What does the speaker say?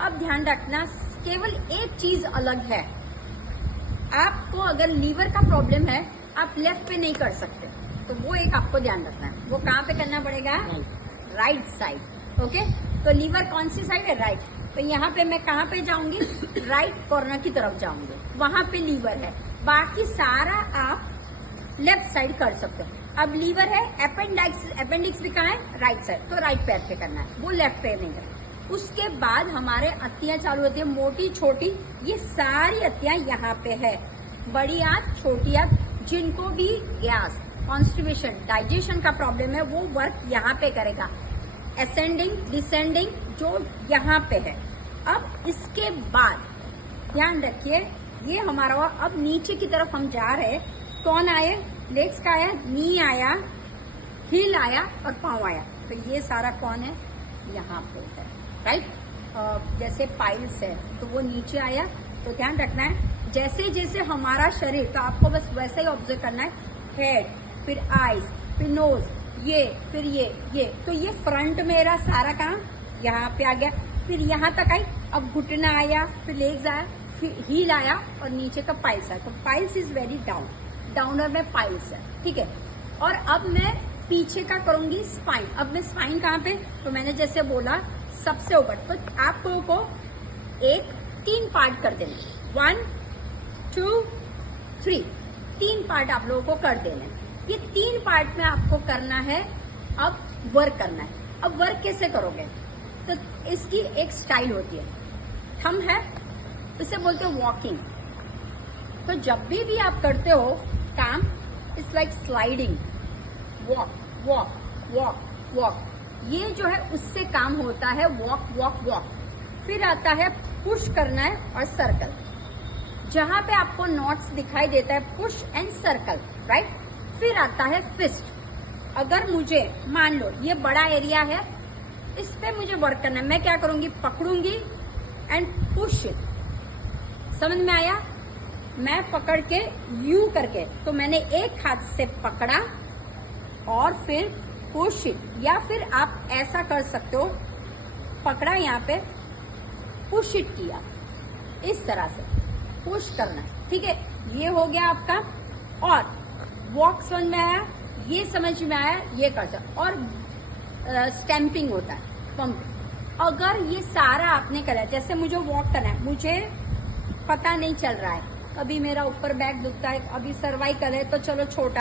अब ध्यान रखना, केवल एक चीज अलग है, आपको अगर लीवर का प्रॉब्लम है आप लेफ्ट पे नहीं कर सकते, तो वो एक आपको ध्यान रखना है। वो कहाँ पे करना पड़ेगा? Right side. ओके, तो लीवर कौन सी साइड है? राइट। तो यहाँ पे मैं कहाँ पे जाऊंगी? राइट कॉर्नर की तरफ जाऊंगी, वहां पे लीवर है। बाकी सारा आप लेफ्ट साइड कर सकते हो। अब लीवर है, अपेंडिक्स भी कहाँ है? राइट साइड, तो राइट पैर पे करना है, वो लेफ्ट पैर नहीं करना। उसके बाद हमारे अत्तियां चालू होती है, मोटी छोटी, ये सारी अत्तियां यहाँ पे है। बड़ी आंत, छोटी आंत, जिनको भी गैस, कॉन्स्टिपेशन, डाइजेशन का प्रॉब्लम है, वो वर्क यहाँ पे करेगा। असेंडिंग, डिसेंडिंग जो यहाँ पे है। अब इसके बाद ध्यान रखिए, ये हमारा हुआ। अब नीचे की तरफ हम जा रहे हैं। कौन आए? लेग्स का आया, नी आया, हील आया और पाँव आया। तो ये सारा कौन है? यहाँ पे है, राइट। जैसे पाइल्स है तो वो नीचे आया। तो ध्यान रखना है, जैसे जैसे हमारा शरीर, तो आपको बस वैसे ही ऑब्जर्व करना है। हेड, फिर आईज, फिर नोज, ये, फिर ये। तो ये फ्रंट मेरा सारा काम यहाँ पे आ गया। फिर यहाँ तक आई। अब घुटना आया, फिर लेग्स आया, फिर हील आया और नीचे का पाइल्स आया। तो पाइल्स इज वेरी डाउनर में पाइल्स है, ठीक है। और अब मैं पीछे का करूंगी स्पाइन। अब मैं स्पाइन कहाँ पे? तो मैंने जैसे बोला सबसे ऊपर। तो आप लोगों को एक 3 पार्ट कर देना, 1 2 3, 3 पार्ट आप लोगों को कर देना। ये 3 पार्ट में आपको करना है। अब वर्क करना है। अब वर्क कैसे करोगे? तो इसकी एक स्टाइल होती है, थंब है, इसे बोलते हो वॉकिंग। तो जब भी आप करते हो काम, it's like sliding, walk walk walk walk. ये जो है उससे काम होता है, वॉक वॉक वॉक। फिर आता है पुश करना है और सर्कल। जहां पे आपको नॉट्स दिखाई देता है, पुश एंड सर्कल, राइट। फिर आता है फिस्ट। अगर मुझे मान लो ये बड़ा एरिया है, इस पे मुझे वर्क करना है, मैं क्या करूंगी? पकड़ूंगी एंड पुश इट। समझ में आया? मैं पकड़ के यू करके, तो मैंने एक हाथ से पकड़ा और फिर पुश इट, या फिर आप ऐसा कर सकते हो, पकड़ा यहाँ पे, पुश इट किया, इस तरह से पुश करना है, ठीक है। ये हो गया आपका। और वॉक समझ में आया, ये समझ में आया, ये कर सकते। और स्टैंपिंग होता है, पंपिंग। अगर ये सारा आपने करा, जैसे मुझे वॉक करना है, मुझे पता नहीं चल रहा है, कभी मेरा ऊपर बैक दुखता है, अभी सर्वाइकल है, तो चलो छोटा